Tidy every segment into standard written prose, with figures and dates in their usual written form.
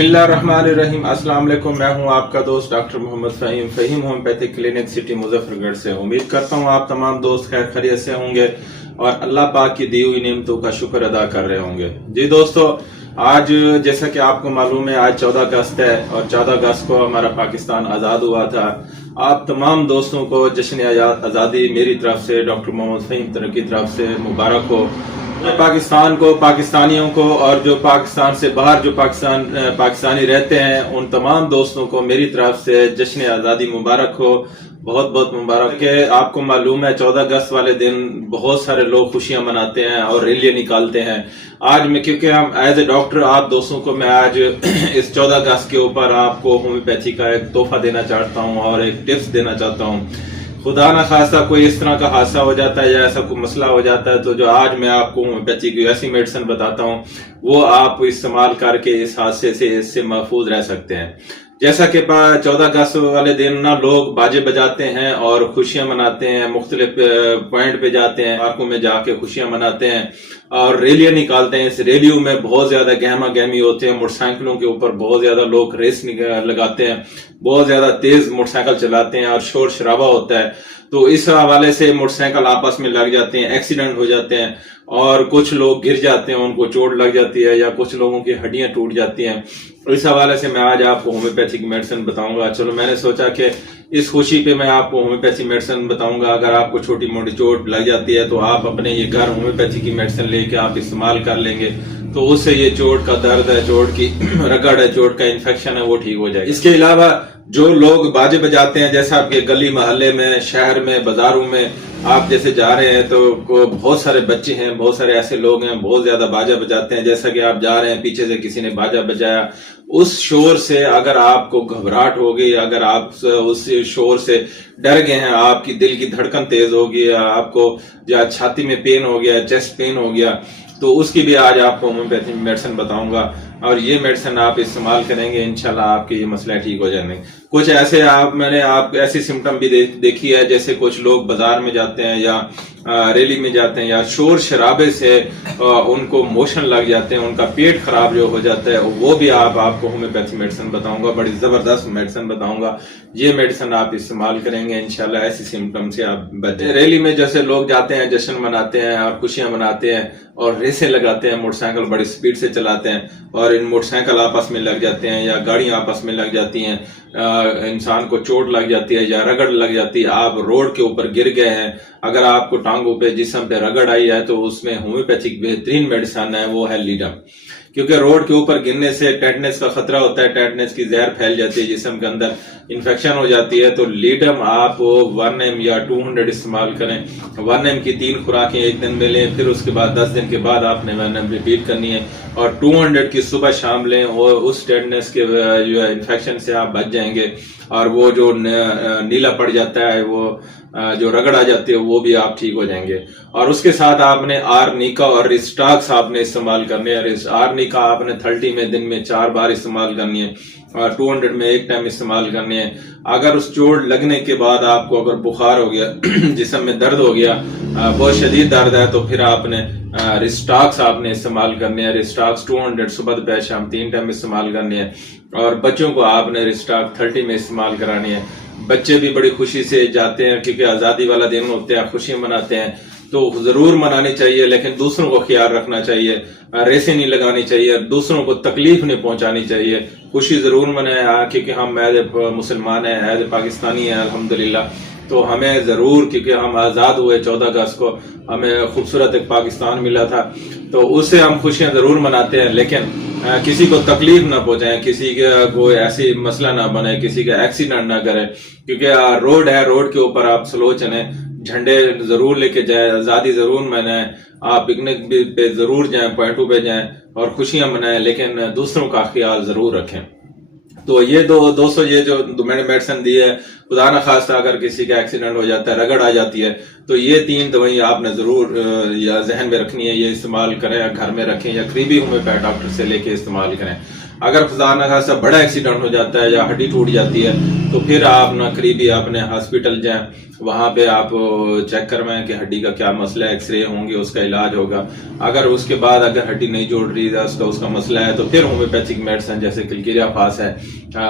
बिस्मिल्लाहिर्रहमानिर्रहीम। अस्सलाम वालेकुम। मैं हूं आपका दोस्त doctor Mohammad Fahim homeopathic clinic city Muzaffargarh से। उम्मीद करता हूं आप तमाम दोस्त खैर खैरियत से होंगे और अल्लाह पाक की दी हुई नेमतों का शुक्र अदा कर रहे होंगे। जी दोस्तों, आज जैसा कि आपको मालूम है आज 14 अगस्त है और 14 अगस्त को हमारा पाकिस्तान आज़ाद हुआ था। आप तमाम दोस्तों को जश्न आज़ादी मेरी तरफ से, डॉक्टर मोहम्मद फहीम की तरफ से मुबारक हो। पाकिस्तान को, पाकिस्तानियों को और जो पाकिस्तान से बाहर जो पाकिस्तानी रहते हैं उन तमाम दोस्तों को मेरी तरफ से जश्न आज़ादी मुबारक हो, बहुत बहुत मुबारक है। आपको मालूम है 14 अगस्त वाले दिन बहुत सारे लोग खुशियां मनाते हैं और रैलियां निकालते हैं। आज मैं, क्योंकि हम एज ए डॉक्टर आप दोस्तों को मैं आज इस 14 अगस्त के ऊपर आपको होम्योपैथी का एक तोहफा देना चाहता हूं और एक टिप्स देना चाहता हूं। खुदा न खास्ता कोई इस तरह का हादसा हो जाता है या ऐसा कोई मसला हो जाता है तो जो आज मैं आपको होम्योपैथी की ऐसी मेडिसिन बताता हूं वो आप इस्तेमाल करके इस हादसे से इससे महफूज रह सकते हैं। जैसा कि 14 अगस्त वाले दिन ना लोग बाजे बजाते हैं और खुशियां मनाते हैं, मुख्तलिफ पॉइंट पे जाते हैं, पार्कों में जाके खुशियां मनाते हैं और रैलियां निकालते हैं। इस रैलियों में बहुत ज्यादा गहमा गहमी होते हैं, मोटरसाइकिलों के ऊपर बहुत ज्यादा लोग रेस लगाते हैं, बहुत ज्यादा तेज मोटरसाइकिल चलाते हैं और शोर शराबा होता है। तो इस हवाले से मोटरसाइकिल आपस में लग जाते हैं, एक्सीडेंट हो जाते हैं और कुछ लोग गिर जाते हैं, उनको चोट लग जाती है या कुछ लोगों की हड्डियां टूट जाती हैं। इस हवाले से मैं आज आपको होम्योपैथिक मेडिसिन बताऊंगा। चलो मैंने सोचा कि इस खुशी पे मैं आपको होम्योपैथी मेडिसिन बताऊंगा। अगर आपको छोटी मोटी चोट लग जाती है तो आप अपने ये घर होम्योपैथी की मेडिसिन लेके आप इस्तेमाल कर लेंगे तो उससे ये चोट का दर्द है, चोट की रगड़ है, चोट का इन्फेक्शन है वो ठीक हो जाएगा। इसके अलावा जो लोग बाजे बजाते हैं, जैसा आपके गली मोहल्ले में, शहर में, बाजारों में आप जैसे जा रहे हैं तो बहुत सारे बच्चे हैं, बहुत सारे ऐसे लोग हैं बहुत ज्यादा बाजा बजाते हैं। जैसा कि आप जा रहे हैं, पीछे से किसी ने बाजा बजाया, उस शोर से अगर आपको घबराहट हो गई, अगर आप उस शोर से डर गए हैं, आपकी दिल की धड़कन तेज हो गई, आपको या छाती में पेन हो गया, चेस्ट पेन हो गया, तो उसकी भी आज आपको होम्योपैथी मेडिसिन बताऊंगा और ये मेडिसिन आप इस्तेमाल करेंगे इंशाल्लाह आपके ये मसला ठीक हो जाएंगे। कुछ ऐसे मैंने ऐसी सिम्टम भी देखी है, जैसे कुछ लोग बाजार में जाते हैं या रैली में जाते हैं या शोर शराबे से उनको मोशन लग जाते हैं, उनका पेट खराब जो हो जाता है, वो भी आपको होम्योपैथी मेडिसिन बताऊंगा, बड़ी जबरदस्त मेडिसिन बताऊंगा। ये मेडिसिन आप इस्तेमाल करेंगे इंशाल्लाह ऐसी सिम्टम से आप बचे। रैली में जैसे लोग जाते हैं, जश्न मनाते हैं और खुशियां मनाते हैं और रेसें लगाते हैं, मोटरसाइकिल बड़ी स्पीड से चलाते हैं और इन मोटरसाइकिल आपस में लग जाते हैं या गाड़ियां आपस में लग जाती हैं, इंसान को चोट लग जाती है या रगड़ लग जाती है, आप रोड के ऊपर गिर गए हैं, अगर आपको टांगों पे, जिस्म पे रगड़ आई है तो उसमें होम्योपैथिक बेहतरीन मेडिसिन है, वो है लीडम। क्योंकि रोड के ऊपर गिरने से टेटनेस का खतरा होता है, टेटनेस की जहर फैल जाती है जिस्म के अंदर, इन्फेक्शन हो जाती है। तो लीडम आप 1 ml या 200 इस्तेमाल करें। 1 ml की 3 खुराकें एक दिन में लें, फिर उसके बाद 10 दिन के बाद आपने 1 ml रिपीट करनी है और 200 की सुबह शाम लें और उस टेटनेस के जो है इन्फेक्शन से आप बच जाएंगे और वो जो नीला पड़ जाता है, वो जो रगड़ आ जाती है, वो भी आप ठीक हो जाएंगे। और उसके साथ आपने आर्निका और रिस्टाक्स आपने इस्तेमाल करने हैं। आर्निका आपने 30 में दिन में 4 बार इस्तेमाल करनी है और 200 में एक टाइम इस्तेमाल करनी है। अगर उस चोट लगने के बाद आपको अगर बुखार हो गया जिस्म में दर्द हो गया, बहुत शदीद दर्द है, तो फिर आपने रिस्टाक्स आपने इस्तेमाल करने हैं। रिस्टाक्स 200 सुबह दोपहर शाम 3 टाइम इस्तेमाल करने हैं और बच्चों को आपने रिस्टाक 30 में इस्तेमाल करानी है। बच्चे भी बड़ी खुशी से जाते हैं क्योंकि आजादी वाला दिन होते हैं, खुशियां मनाते हैं, तो जरूर मनानी चाहिए, लेकिन दूसरों को ख्याल रखना चाहिए, रेसें नहीं लगानी चाहिए, दूसरों को तकलीफ नहीं पहुंचानी चाहिए। खुशी जरूर मनाए क्योंकि हम एज ए मुसलमान हैं, एज ए पाकिस्तानी हैं अल्हम्दुलिल्लाह, तो हमें जरूर, क्योंकि हम आजाद हुए 14 अगस्त को, हमें खूबसूरत एक पाकिस्तान मिला था, तो उससे हम खुशियां जरूर मनाते हैं, लेकिन किसी को तकलीफ ना पहुंचाएं, किसी का कोई ऐसी मसला ना बने, किसी का एक्सीडेंट ना करें। क्योंकि रोड है, रोड के ऊपर आप स्लो चलें, झंडे जरूर लेके जाएं, आजादी जरूर मनाएं, आप पिकनिक पे जरूर जाएं, पॉइंटों पे जाएं और खुशियां मनाएं, लेकिन दूसरों का ख्याल जरूर रखें। तो ये दोस्तों ये जो मैंने मेडिसिन दी है, खुदा न खास्ता अगर किसी का एक्सीडेंट हो जाता है, रगड़ आ जाती है, तो ये 3 दवाई आपने जरूर या जहन में रखनी है, ये इस्तेमाल करें, घर में रखें या करीबी होम्योपैथ डॉक्टर से लेके इस्तेमाल करें। اگر خدا نہ خاصا بڑا ایکسیڈنٹ ہو جاتا ہے یا ہڈی ٹوٹ جاتی ہے تو پھر آپ نہ قریبی اپنے ہاسپٹل جائیں, وہاں پہ آپ چیک کروائیں کہ ہڈی کا کیا مسئلہ ہے, ایکس رے ہوں گے, اس کا علاج ہوگا. اگر اس کے بعد اگر ہڈی نہیں جوڑ رہی ہے, اس کا مسئلہ ہے, تو پھر ہومیوپیتھک میڈیسن جیسے کلکیریا فاس ہے,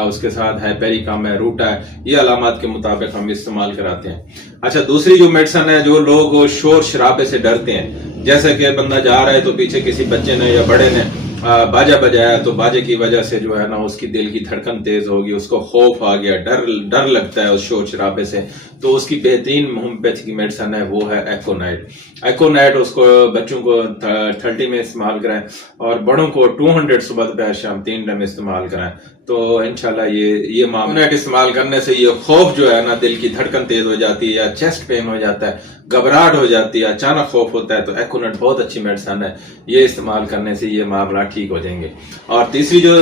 اس کے ساتھ ہے پیریکم ہے, روٹا ہے, یہ علامات کے مطابق ہم استعمال کراتے ہیں. اچھا, دوسری جو میڈیسن ہے, جو لوگ شور شرابے سے ڈرتے ہیں, جیسے کہ بندہ جا رہا ہے تو پیچھے کسی بچے نے یا بڑے نے باجا بجایا تو باجے کی وجہ سے جو ہے نا اس کی دل کی دھڑکن تیز ہوگی, اس کو خوف آ گیا, ڈر لگتا ہے اس شور شرابے سے, تو اس کی بہترین ہومیوپیتھک میڈیسن ہے وہ ہے ایکونائٹ. ایکونائٹ اس کو بچوں کو 30 میں استعمال کرائیں اور بڑوں کو 200 صبح دوپہر شام 3 ٹائم استعمال کرائیں, تو انشاءاللہ یہ ایکونائٹ استعمال کرنے سے یہ خوف جو ہے نا, دل کی دھڑکن تیز ہو جاتی ہے یا چیسٹ پین ہو جاتا ہے, گھبراہٹ ہو جاتی ہے, اچانک خوف ہوتا ہے, تو ایکونائٹ بہت اچھی میڈیسن ہے, یہ استعمال کرنے سے یہ معاملات ٹھیک ہو جائیں گے. اور تیسری جو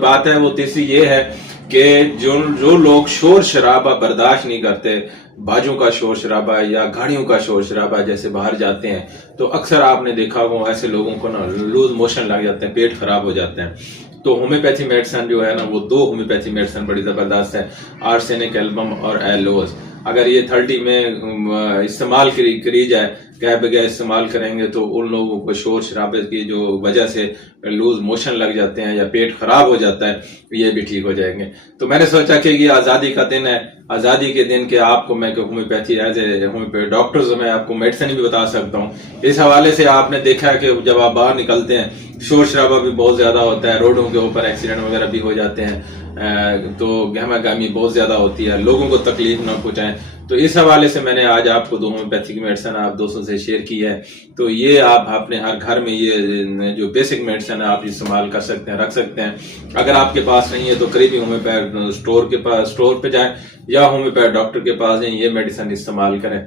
بات ہے وہ تیسری یہ ہے کہ جو لوگ شور شرابہ برداشت نہیں کرتے, باجوں کا شور شرابہ یا گاڑیوں کا شور شرابہ, جیسے باہر جاتے ہیں تو اکثر آپ نے دیکھا وہ ایسے لوگوں کو نا لوز موشن لگ جاتے ہیں, پیٹ خراب ہو جاتے ہیں. تو ہومیوپیتھی میڈیسن جو ہے نا وہ 2 ہومیوپیتھی میڈیسن بڑی زبردست ہے, آرسینک ایلبم اور ایلوز. اگر یہ 30 میں استعمال کری جائے, گئے بگئے استعمال کریں گے, تو ان لوگوں کو شور شرابے کی جو وجہ سے لوز موشن لگ جاتے ہیں یا پیٹ خراب ہو جاتا ہے, یہ بھی ٹھیک ہو جائیں گے. تو میں نے سوچا کہ یہ آزادی کا دن ہے, آزادی کے دن کے آپ کو میں ہومیوپیتھی ایز اے ڈاکٹرز میں آپ کو میڈیسن بھی بتا سکتا ہوں. اس حوالے سے آپ نے دیکھا ہے کہ جب آپ باہر نکلتے ہیں شور شرابہ بھی بہت زیادہ ہوتا ہے, روڈوں کے اوپر ایکسیڈنٹ وغیرہ بھی ہو جاتے ہیں, تو گہما گہمی بہت زیادہ ہوتی ہے, لوگوں کو تکلیف نہ پہنچائیں. تو اس حوالے سے میں نے آج آپ کو 2 ہومیوپیتھک میڈیسن آپ دوستوں سے شیئر کی ہے. تو یہ آپ اپنے ہر گھر میں یہ جو بیسک میڈیسن ہے آپ استعمال کر سکتے ہیں, رکھ سکتے ہیں. اگر آپ کے پاس نہیں ہے تو قریبی ہومیوپیتھ اسٹور پہ جائیں یا ہومیوپیتھ ڈاکٹر کے پاس جائیں, یہ میڈیسن استعمال کریں.